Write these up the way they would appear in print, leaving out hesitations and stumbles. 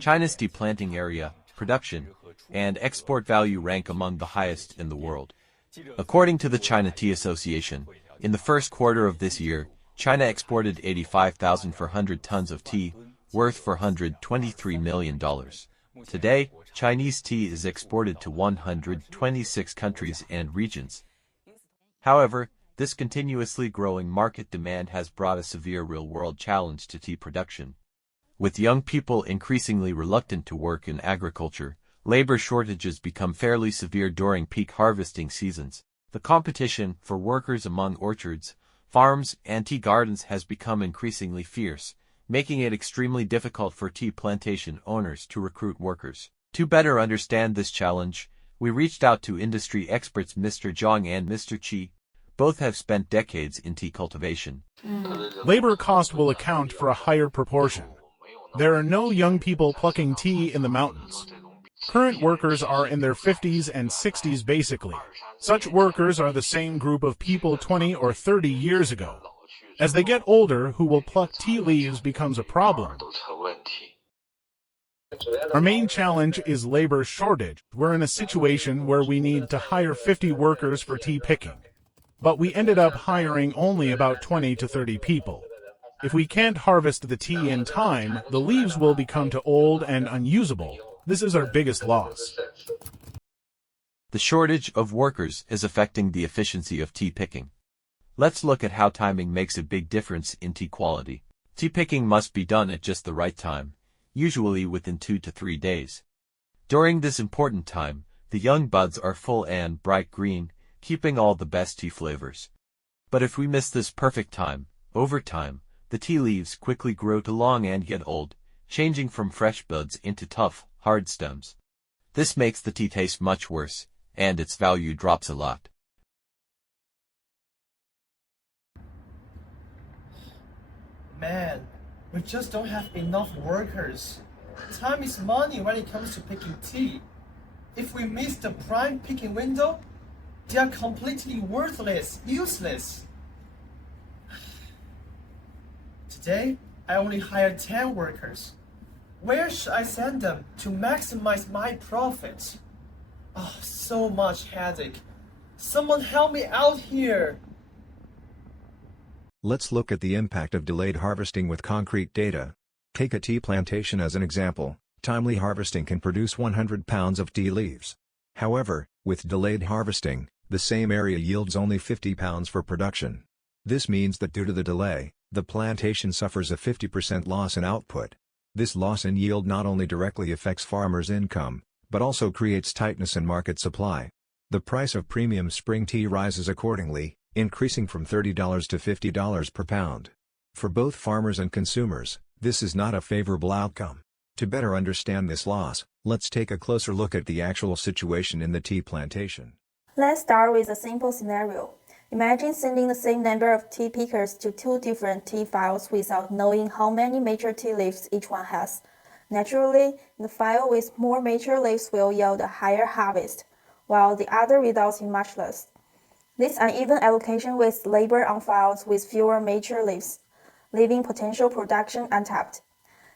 China's tea planting area, production, and export value rank among the highest in the world. According to the China Tea Association, in the first quarter of this year, China exported 85,400 tons of tea, worth $423 million. Today, Chinese tea is exported to 126 countries and regions. However, this continuously growing market demand has brought a severe real-world challenge to tea production. With young people increasingly reluctant to work in agriculture, labor shortages become fairly severe during peak harvesting seasons. The competition for workers among orchards, farms, and tea gardens has become increasingly fierce, making it extremely difficult for tea plantation owners to recruit workers. To better understand this challenge, we reached out to industry experts Mr. Zhang and Mr. Qi. Both have spent decades in tea cultivation. Labor cost will account for a higher proportion. There are no young people plucking tea in the mountains. Current workers are in their 50s and 60s basically. Such workers are the same group of people 20 or 30 years ago. As they get older, who will pluck tea leaves becomes a problem. Our main challenge is labor shortage. We're in a situation where we need to hire 50 workers for tea picking. But we ended up hiring only about 20 to 30 people. If we can't harvest the tea in time, the leaves will become too old and unusable. This is our biggest loss. The shortage of workers is affecting the efficiency of tea picking. Let's look at how timing makes a big difference in tea quality. Tea picking must be done at just the right time, usually within 2 to 3 days. During this important time, the young buds are full and bright green, keeping all the best tea flavors. But if we miss this perfect time, over time, the tea leaves quickly grow too long and get old, changing from fresh buds into tough, hard stems. This makes the tea taste much worse, and its value drops a lot. Man, we just don't have enough workers. Time is money when it comes to picking tea. If we miss the prime picking window, they are completely worthless, useless. Today, I only hired 10 workers. Where should I send them to maximize my profits? Oh, so much headache. Someone help me out here. Let's look at the impact of delayed harvesting with concrete data. Take a tea plantation as an example. Timely harvesting can produce 100 pounds of tea leaves. However, with delayed harvesting, the same area yields only 50 pounds for production. This means that due to the delay, the plantation suffers a 50% loss in output. This loss in yield not only directly affects farmers' income, but also creates tightness in market supply. The price of premium spring tea rises accordingly, increasing from $30 to $50 per pound. For both farmers and consumers, this is not a favorable outcome. To better understand this loss, let's take a closer look at the actual situation in the tea plantation. Let's start with a simple scenario. Imagine sending the same number of tea pickers to 2 different tea fields without knowing how many mature tea leaves each one has. Naturally, the field with more mature leaves will yield a higher harvest, while the other results in much less. This uneven allocation with labor on fields with fewer mature leaves, leaving potential production untapped.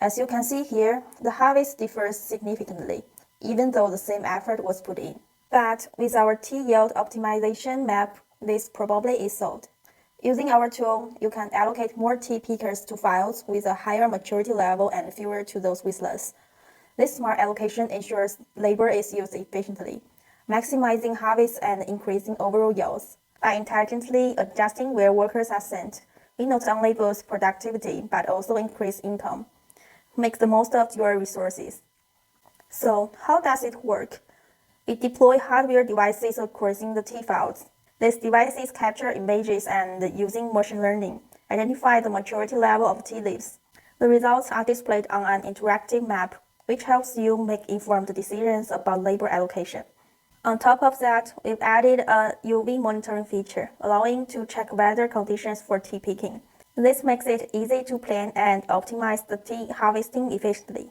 As you can see here, the harvest differs significantly, even though the same effort was put in. But with our tea yield optimization map, this probably is solved. Using our tool, you can allocate more tea pickers to fields with a higher maturity level and fewer to those with less. This smart allocation ensures labor is used efficiently, maximizing harvest and increasing overall yields. By intelligently adjusting where workers are sent, we not only boost productivity but also increase income. Make the most of your resources. So, how does it work? We deploy hardware devices across the tea fields. These devices capture images and, using machine learning, identify the maturity level of tea leaves. The results are displayed on an interactive map, which helps you make informed decisions about labor allocation. On top of that, we've added a UV monitoring feature, allowing to check weather conditions for tea picking. This makes it easy to plan and optimize the tea harvesting efficiently.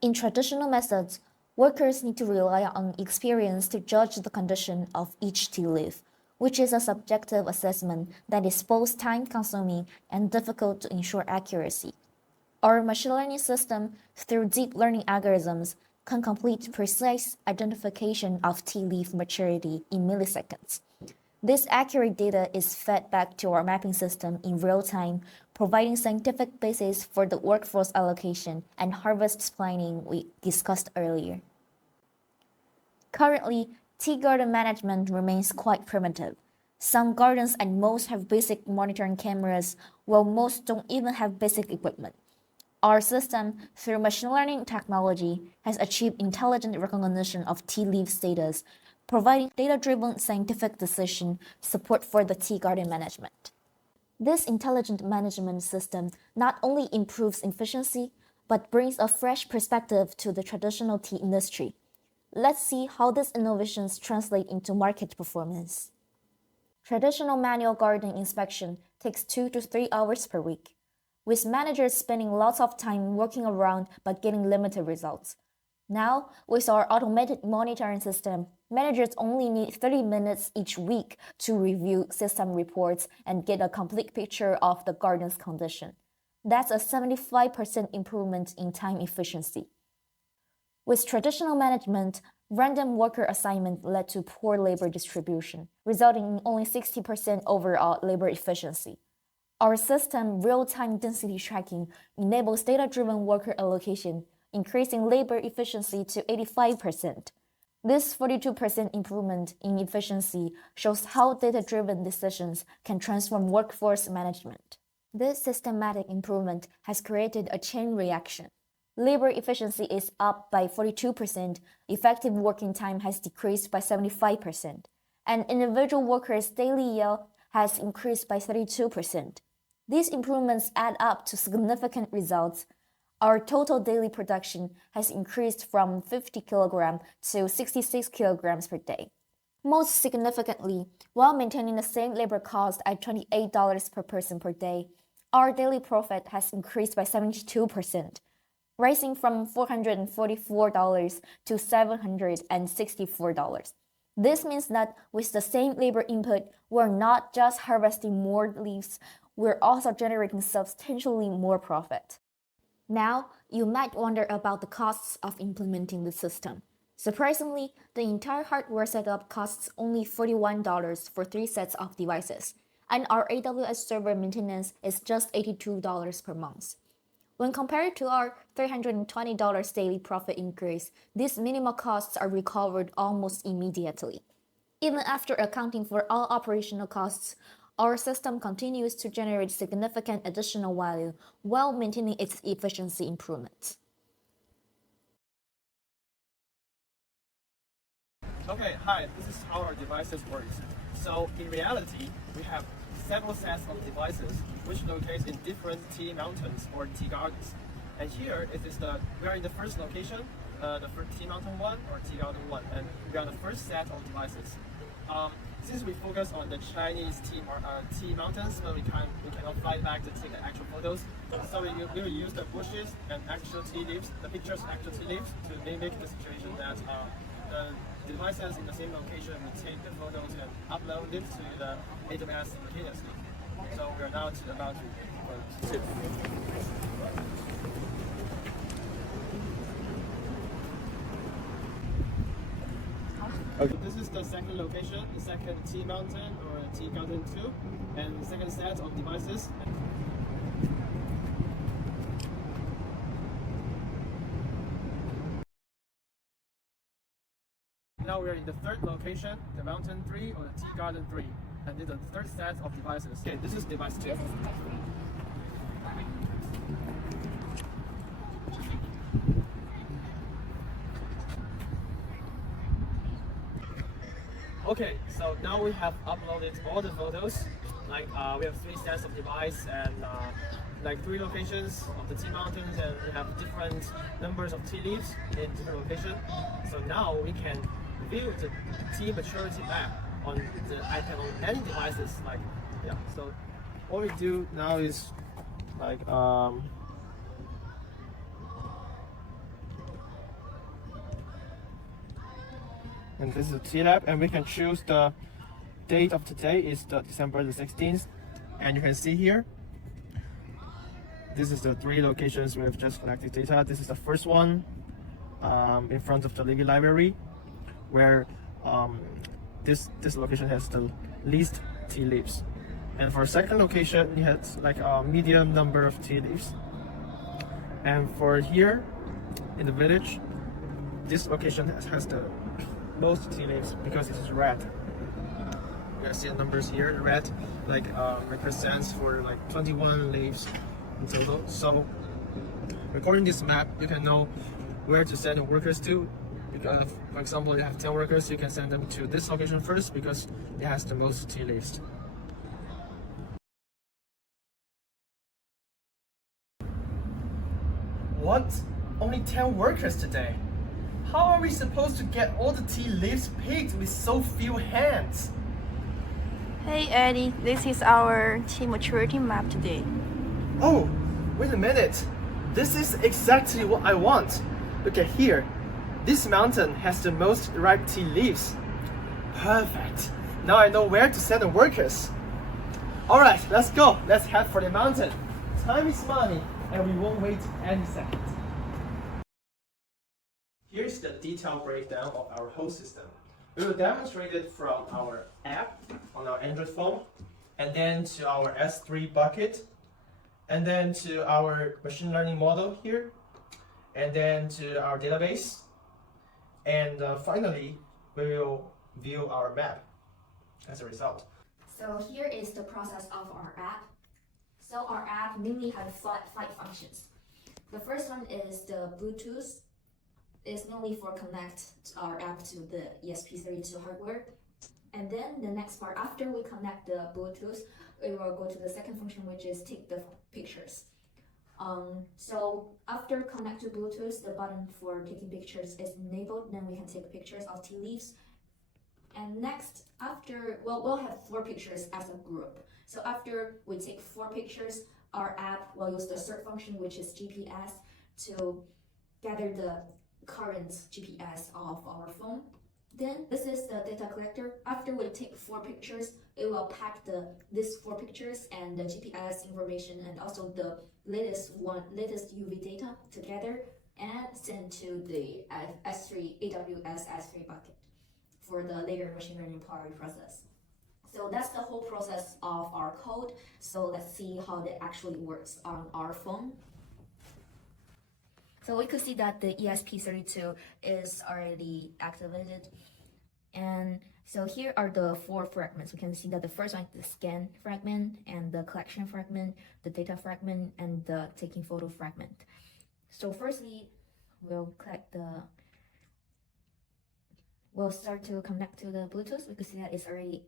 In traditional methods, workers need to rely on experience to judge the condition of each tea leaf, which is a subjective assessment that is both time-consuming and difficult to ensure accuracy. Our machine learning system, through deep learning algorithms, can complete precise identification of tea leaf maturity in milliseconds. This accurate data is fed back to our mapping system in real time, providing scientific basis for the workforce allocation and harvest planning we discussed earlier. Currently, tea garden management remains quite primitive. Some gardens and most have basic monitoring cameras, while most don't even have basic equipment. Our system, through machine learning technology, has achieved intelligent recognition of tea leaf status, providing data-driven scientific decision support for the tea garden management. This intelligent management system not only improves efficiency, but brings a fresh perspective to the traditional tea industry. Let's see how these innovations translate into market performance. Traditional manual garden inspection takes 2 to 3 hours per week, with managers spending lots of time working around but getting limited results. Now, with our automated monitoring system, managers only need 30 minutes each week to review system reports and get a complete picture of the garden's condition. That's a 75% improvement in time efficiency. With traditional management, random worker assignment led to poor labor distribution, resulting in only 60% overall labor efficiency. Our system real-time density tracking enables data-driven worker allocation, increasing labor efficiency to 85%. This 42% improvement in efficiency shows how data-driven decisions can transform workforce management. This systematic improvement has created a chain reaction. Labor efficiency is up by 42%, effective working time has decreased by 75%, and individual workers' daily yield has increased by 32%. These improvements add up to significant results. Our total daily production has increased from 50 kg to 66 kg per day. Most significantly, while maintaining the same labor cost at $28 per person per day, our daily profit has increased by 72%, rising from $444 to $764. This means that with the same labor input, we're not just harvesting more leaves, we're also generating substantially more profit. Now, you might wonder about the costs of implementing the system. Surprisingly, the entire hardware setup costs only $41 for 3 sets of devices, and our AWS server maintenance is just $82 per month. When compared to our $320 daily profit increase, these minimal costs are recovered almost immediately. Even after accounting for all operational costs, our system continues to generate significant additional value while maintaining its efficiency improvements. Okay, hi, this is how our devices work. So in reality, we have several sets of devices which locate in different tea mountains or tea gardens. And here we are in the first location, the first tea mountain 1 or tea garden 1, and we are the first set of devices. Since we focus on the Chinese tea mountains, but we cannot fly back to take the actual photos. So we will use the bushes and actual tea leaves, the pictures of actual tea leaves, to mimic the situation that the devices in the same location will take the photos and upload it to the AWS simultaneously. So we are now about to tip. Okay. This is the second location, the second tea mountain or tea garden 2, and the second set of devices. Now we are in the third location, the mountain 3 or the tea garden 3, and this is the third set of devices. Okay, this is device 2. Okay, so now we have uploaded all the photos. Like we have 3 sets of device and like 3 locations of the tea mountains, and we have different numbers of tea leaves in different locations. So now we can view the tea maturity map on the iPad on any devices. So what we do now is and this is a tea lab, and we can choose the date of today is the December the 16th, and you can see here This is the 3 locations we have just collected data. This is the first one in front of the Livy Library, where this location has the least tea leaves. And for second location, it has like a medium number of tea leaves. And for here in the village, this location has the most tea leaves because it is red. You can see the numbers here. The red represents for like 21 leaves in total. So according to this map, you can know where to send the workers to. Because, for example, you have 10 workers, you can send them to this location first because it has the most tea leaves. What? Only 10 workers today? How are we supposed to get all the tea leaves picked with so few hands? Hey Eddie, this is our tea maturity map today. Oh, wait a minute. This is exactly what I want. Look at here. This mountain has the most ripe tea leaves. Perfect. Now I know where to send the workers. Alright, let's go. Let's head for the mountain. Time is money, and we won't wait any second. Here's the detailed breakdown of our whole system. We will demonstrate it from our app on our Android phone, and then to our S3 bucket, and then to our machine learning model here, and then to our database, and finally, we will view our map as a result. So here is the process of our app. So our app mainly has five functions. The first one is the Bluetooth. It's mainly for connect our app to the ESP32 hardware. And then the next part, after we connect the Bluetooth, we will go to the second function, which is take the pictures. So after connect to Bluetooth, the button for taking pictures is enabled. Then we can take pictures of tea leaves. And next, we'll have 4 pictures as a group. So after we take 4 pictures, our app will use the search function, which is GPS, to gather the current GPS of our phone. Then this is the data collector. After we take 4 pictures, it will pack these 4 pictures and the GPS information and also the latest UV data together and send to the AWS S3 bucket for the later machine learning process. So that's the whole process of our code. So let's see how that actually works on our phone. So we could see that the ESP32 is already activated. And so here are the 4 fragments. We can see that the first one is the scan fragment, and the collection fragment, the data fragment, and the taking photo fragment. So firstly, we'll start to connect to the Bluetooth. We can see that it's already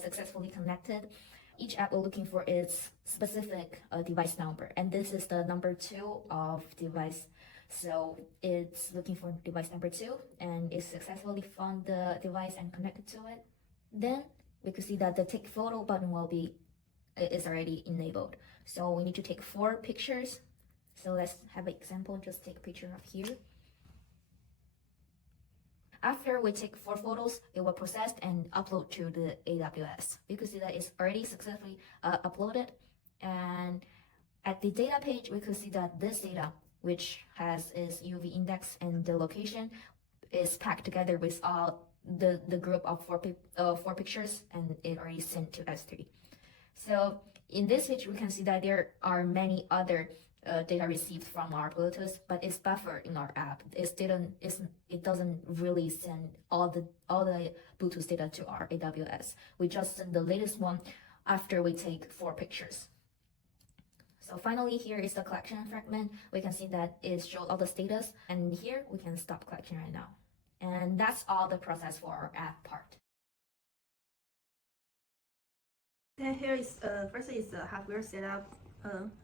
successfully connected. Each app we're looking for is specific device number, and this is the number 2 of device. So it's looking for device number 2, and it successfully found the device and connected to it. Then we could see that the take photo button is already enabled. So we need to take 4 pictures. So let's have an example. Just take a picture of here. After we take 4 photos, it will process and upload to the AWS. You can see that it's already successfully uploaded. And at the data page, we could see that this data, which has its UV index and the location, is packed together with all the group of 4 pictures, and it already sent to S3. So in this page, we can see that there are many other data received from our Bluetooth, but it's buffered in our app. It doesn't really send all the Bluetooth data to our AWS. We just send the latest one after we take 4 pictures. So finally, here is the collection fragment. We can see that it shows all the status, and here we can stop collection right now. And that's all the process for our app part. Then here is first is the hardware setup.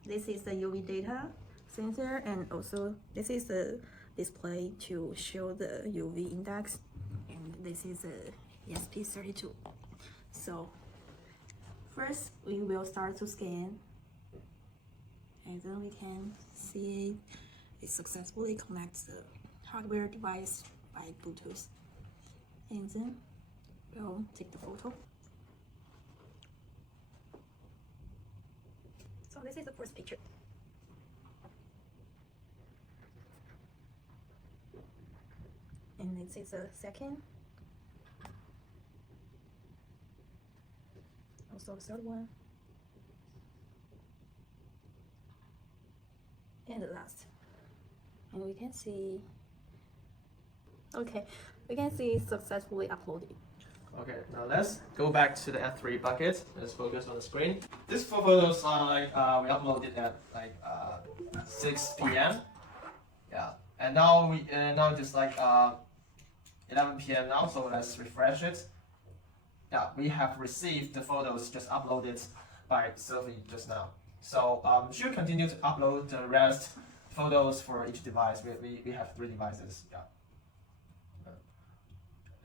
This is the UV data sensor, and also this is the display to show the UV index, and this is the ESP32. So first we will start to scan, and then we can see it successfully connects the hardware device by Bluetooth, and then we'll take the photo. So this is the first picture. And this is the second. Also the third one. And the last. And we can see, okay, we can see successfully uploaded. Okay, now let's go back to the S3 bucket. Let's focus on the screen. These four photos are we uploaded at 6 p.m. Yeah, and now now it's 11 p.m. now, so let's refresh it. Yeah, we have received the photos just uploaded by Sophie just now. So she'll continue to upload the rest photos for each device. We have 3 devices. Yeah.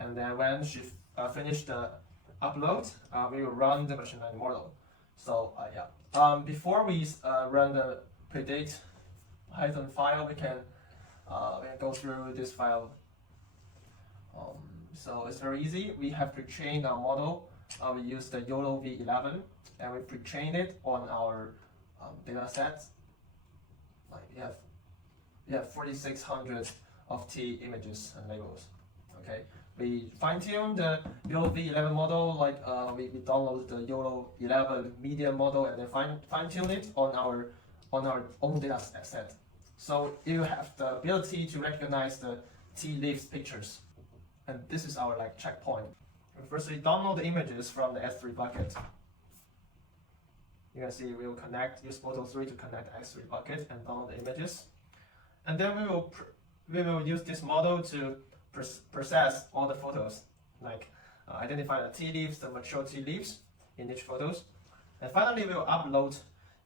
And then when she finished the upload, we will run the machine learning model. So before we run the predict Python file, we can go through this file. So it's very easy. We have pre-trained our model. We use the YOLO v11, and we pre-trained it on our data sets. We have 4,600 of T images and labels. Okay, we fine-tune the YOLO v11 model. We download the YOLO 11 media model and then fine-tune it on our own data set. So you have the ability to recognize the T leaves pictures. And this is our checkpoint. First, we download the images from the S3 bucket. You can see we will use Photo3 to connect the S3 bucket and download the images. And then we will use this model to process all the photos, identify the T leaves, the mature T leaves in each photos. And finally, we will upload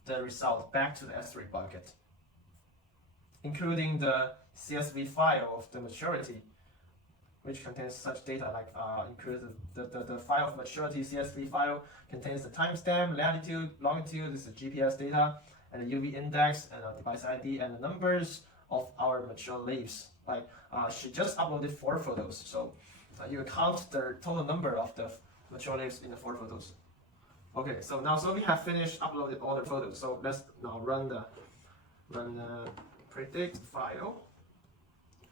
the result back to the S3 bucket, including the CSV file of the maturity, which contains such data includes the file of maturity CSV file contains the timestamp, latitude, longitude, this is the GPS data, and the UV index, and the device ID, and the numbers of our mature leaves. She just uploaded 4 photos, so you count the total number of the mature leaves in the 4 photos. Okay, so we have finished uploaded all the photos. So let's now run the predict file.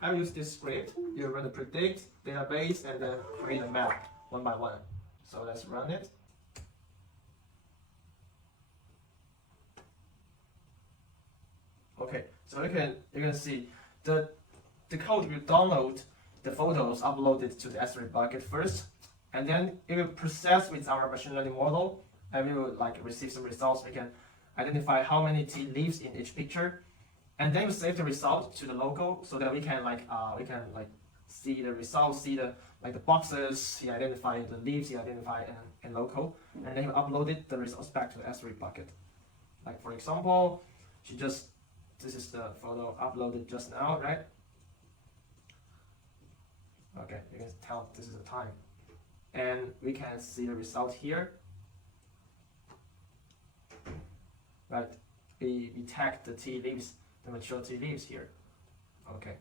I will use this script. You run the predict database and then create a map one by one. So let's run it. Okay, so you can see the code will download the photos uploaded to the S3 bucket first, and then it will process with our machine learning model, and we will receive some results. We can identify how many T leaves in each picture. And then we save the result to the local so that we can see the results, see the boxes. He identified the leaves, he identified in local, and then he uploaded the results back to the S3 bucket. For example, this is the photo uploaded just now, right? Okay, you can tell this is the time, and we can see the result here. Right, we tagged the T leaves. The mature T leaves here. Okay.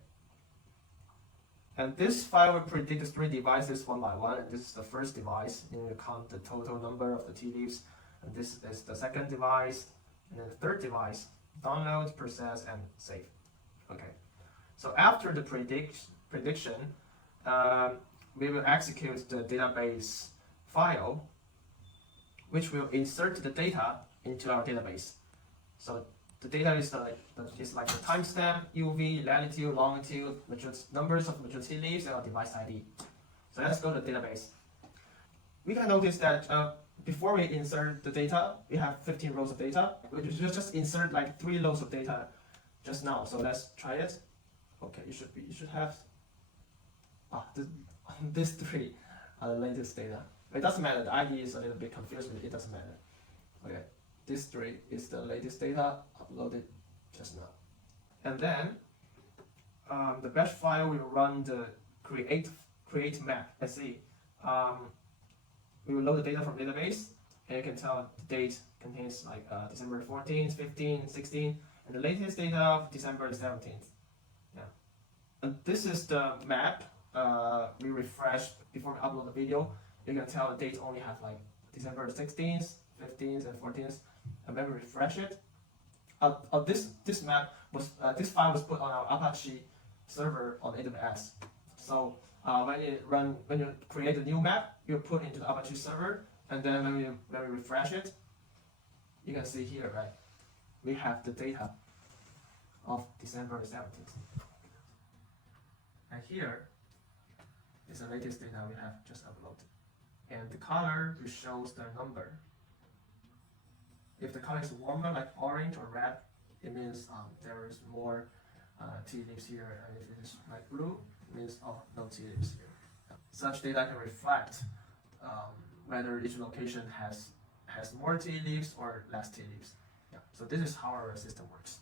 And this file will predict the 3 devices one by one. And this is the first device, and you count the total number of the T leaves. And this is the second device, and then the third device. Download, process, and save. Okay. So after the prediction, we will execute the database file, which will insert the data into our database. So the data is the timestamp, UV, latitude, longitude, numbers of mature T leaves, and our device ID. So let's go to the database. We can notice that before we insert the data, we have 15 rows of data. We just insert 3 rows of data just now. So let's try it. Okay, you should have these 3 are the latest data. It doesn't matter. The ID is a little bit confused, but it doesn't matter. Okay. This 3 is the latest data uploaded just now. And then the batch file will run the create map. Let's see. We will load the data from database, and you can tell the date contains December 14th, 15th, 16th, and the latest data of December 17th. Yeah. And this is the map. We refresh before we upload the video. You can tell the date only have December 16th, 15th, and 14th. And when we refresh it, this file was put on our Apache server on AWS. So when you create a new map, you put into the Apache server, and then when we refresh it, you can see here, right? We have the data of December 17th. And here is the latest data we have just uploaded. And the color shows the number. If the color is warmer, like orange or red, it means there is more tea leaves here. And if it is like blue, it means no tea leaves here. Such data can reflect whether each location has more tea leaves or less tea leaves. Yeah. So this is how our system works.